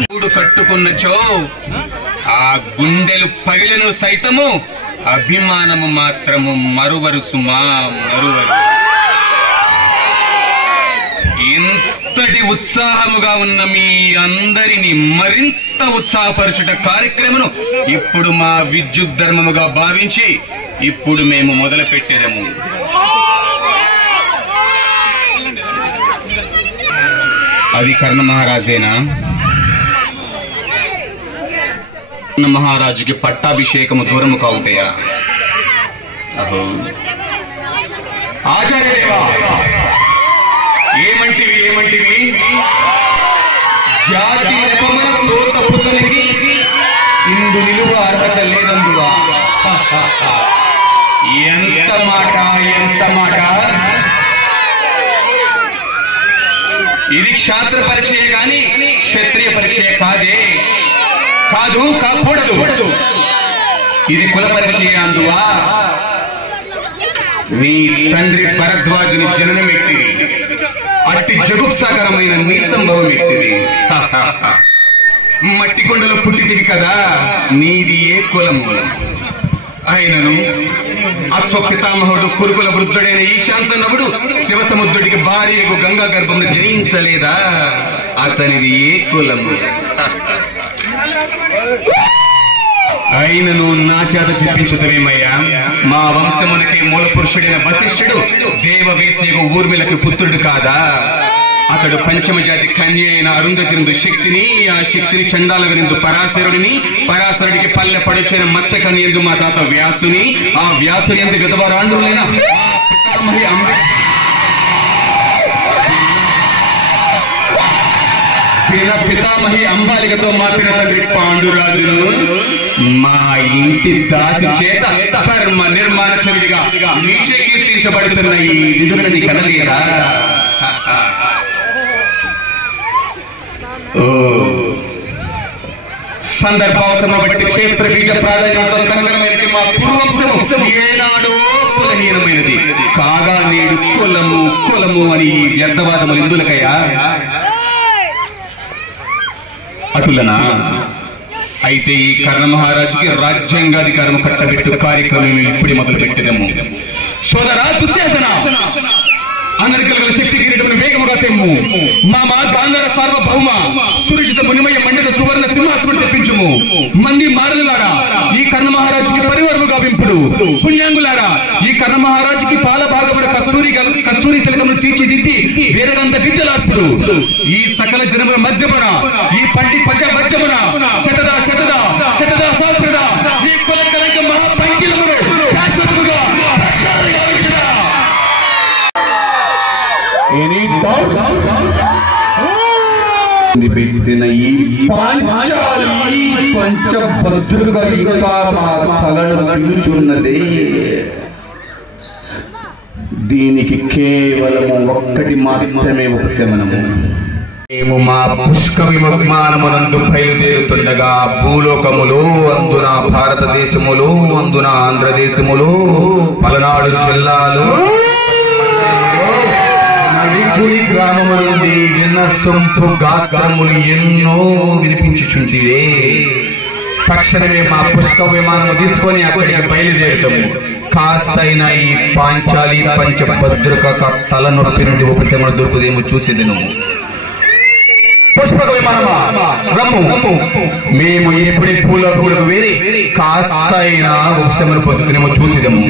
మూడు కట్టుకున్నచో ఆ గుండెలు పగిలను సైతము అభిమానము మాత్రము మరువరు సుమా మరువరు. ఇంతటి ఉత్సాహముగా ఉన్న మీ అందరినీ మరింత ఉత్సాహపరచుట కార్యక్రమను ఇప్పుడు మా విద్యుత్ ధర్మముగా భావించి ఇప్పుడు మేము మొదలు పెట్టేదము. అది కర్ణ మహారాజేనా? మహారాజుకి పట్టాభిషేకము దూరము కావుటయా? అహో ఆచార్యదేవా, ఏమంటివి జాతి నెపమునకు తప్పుతనికి ఇందు నిలువ అర్హత లేదందువా? ఎంత మాట! ఇది క్షాత్ర పరీక్షే కాని క్షత్రియ పరీక్షే కాకూడదు. ఇది కుల పరీక్షే అందువా? మీ తండ్రి భరద్వాజుని జననమెట్టిది, అట్టి జగుప్సాకరమైన నీ సంభవం ఎట్టిది. మట్టి కొండలో పుట్టితివి కదా, నీది ఏ కులము? ఆయనను అశ్వపితామహుడు కురుకుల వృద్ధుడైన ఈశాంతనవుడు శివసముద్రుడికి భార్యకు గంగా గర్భమును జయించలేదా? అతనిది ఏ కులము? ఆయనను నా చేత చెప్పించుతవేమయ్యా? మా వంశమునకే మూల పురుషుడైన వశిష్ఠుడు దేవవేశకు ఊర్మిళకు పుత్రుడు కాదా? అతడు పంచమ జాతి కన్య అయిన అరుంధతి శక్తిని, ఆ శక్తిని చండాలగనిందు పరాశరుడిని, పరాశరుడికి పల్లె పడుచైన మత్స్యకన్య ఎందు మా తాత వ్యాసుని, ఆ వ్యాసుని ఎందు గతవారాండులైన పితామహి అంబాలికతో మాపిన తండ్రి పాండురాజును మా ఇంటి దాసి చేత ధర్మ నిర్మాణ చవిడిగా నీచే కీర్తించబడుతున్న ఈ విధులని కలలేదా? సందర్భావసరము బట్టి క్షేత్ర బీజ ప్రాధాన్యత సంగమైనది మా పూర్వంశము ఏనాడో కులహీనమైనది కాగా నేడు కులము అని వ్యర్థవాదములు ఎందులకయ్యా? అటులనా? అయితే ఈ కర్ణ మహారాజుకి రాజ్యాంగాధికారం కట్టబెట్టు కార్యక్రమం ఇప్పుడు మొదలు పెట్టేదము. సోదరా దుశ్శాసన, అందరికి కలిగిన శక్తి కిరీటమును వేగముగా తెమ్ము. మా గాంధార సార్వభౌమ సురక్షిత మునిమయ మండిత సువర్ణ సింహాసనం తెప్పించుము. మంది మారలులారా, ఈ కర్ణ మహారాజుకి పరివర్ముగా వింపుడు. పుణ్యాంగులారా, ఈ కర్ణ మహారాజుకి పాల భాగముడు కస్తూరి తిలకమును తీర్చిదిద్ది వేరగంత విద్యలార్పుడు. ఈ సకల జనముల మధ్యమున ఈ పండి పచ్చమున శతదా శాస్త్రద ఈ కుల కలక మహాపంకిలమును శాశ్వతముగా పెట్టిన ఈ పంచభద్రులుగా ఇంకా మా తలను నిలుచున్నదే. దీనికి కేవలము ఒక్కటి మాత్రమే ఉపశమనము. మేము మా పుష్క విమానమునందు బయలుదేరుతుండగా భూలోకములో, అందున భారతదేశములో, అందున ఆంధ్రదేశములో, పలనాడు జిల్లాలో గ్రామము నుండి వినసొంపు గాత్రములు ఎన్నో వినిపించుచుంటివే. తక్షణమే మా పుష్క విమానం తీసుకొని అక్కడికి బయలుదేరుతాము. కాస్తైనా ఈ పాంచాలి పంచభద్రుక తలనొప్పి నుండి ఉపశమనం దొరుకుదేమో చూసేదను. పుష్పక విమానమా రమ్ము, మేము ఎప్పుడే పూలకు వేరి కాస్తైనా ఉపశమనం పొందుకునేమో చూసేదము.